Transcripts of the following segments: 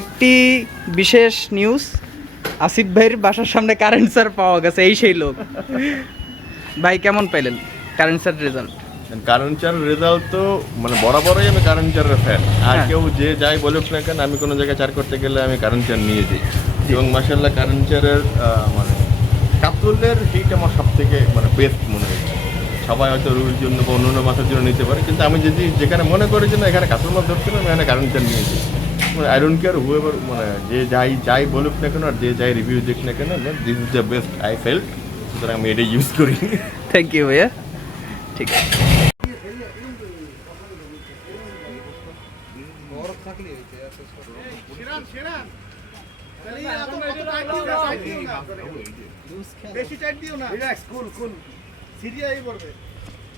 একটি বিশেষ নিউজ আসিফ ভাইয়ের বাসার সামনে কারেন্ট স্যার পাওয়া গেছে এই সেই লোক। ভাই কেমন পেলেন কারেন্ট স্যার রেজাল্ট কারেন্ট চার রেজাল্ট তো মানে বরাবরই আমি কারেন্ট চারের ফ্যান আর হ্যাঁ। কেউ যে যাই বলুক না কেন আমি কোনো জায়গায় চার করতে গেলে আমি কারেন্ট চার নিয়ে যাই। এবং মার্শাল্লাহ কারেন্ট চারের মানে কাতুলের হিট আমার সব থেকে মানে বেস্ট মনে হয়েছে সবাই হয়তো রুল জন্য বা অন্য মাছের জন্য নিতে পারে কিন্তু আমি যদি যেখানে মনে করি যে না এখানে কাতুল মাছ ধরছিল আমি এখানে কারেন্ট চার নিয়ে যাই। আই ডোন্ট কেয়ার হুয়েভার মানে যে যাই যাই বলুক না কেন আর যে যাই রিভিউ দিক না কেন this is the best I felt সুতরাং আমি এটাই ইউজ করি। থ্যাংক ইউ ভাইয়া। ঠিক আছে। বেশি টাইট দিও না রিল্যাক্স কুল কুল সিরিয়াই পড়বে।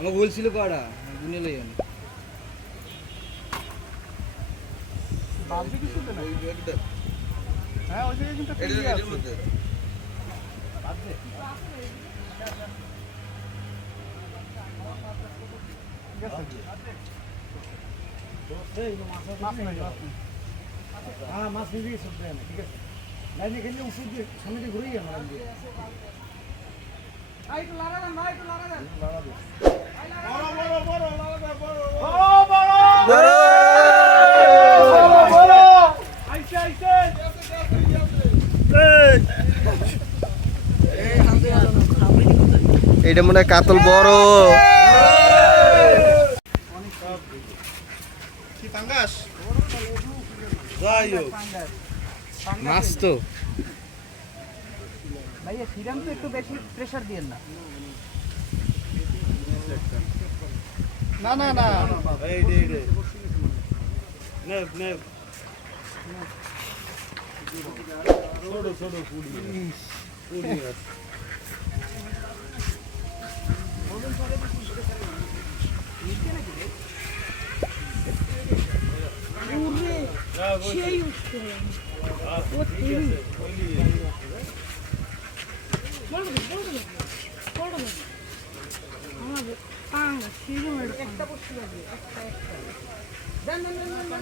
আমাকে বলছিল কটা গুনে লই আমি হ্যাঁ ওই জায়গায় কিন্তু ইয়ে হ্যাঁ, মাছ নিয়ে সবজি আনে ঠিক আছে। লাইনে খেলে ওষুধ দিয়ে সামনে দিয়ে ঘুরেই আমার আইটু লাগা দেন একটু লাগা দেন। লাগা এটা মনে হয় কাতল বড়। মাছ তো। ভাইয়া সিরাম তো একটু বেশি প্রেসার দিয়েন না। না না şey yok. Ot değil. Burada, burada. Burada. Ama bu pang, şirin var. Ekta bu şurada. Ekta ekta. Dan dan dan dan.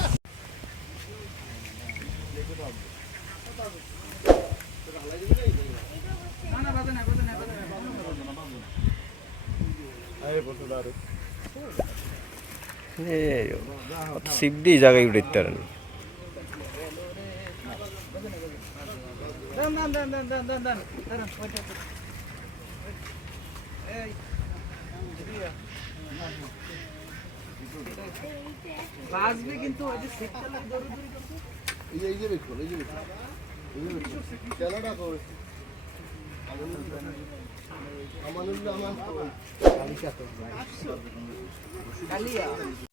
Yeah. সিপ দিয়ে জায়গায় উঠতে পারেন। বাজবে কিন্তু ওই যে সেক্টর ধরে Io gli vedo, gli vedo. Che allora cosa? Amanullah aman. Ali Kalia.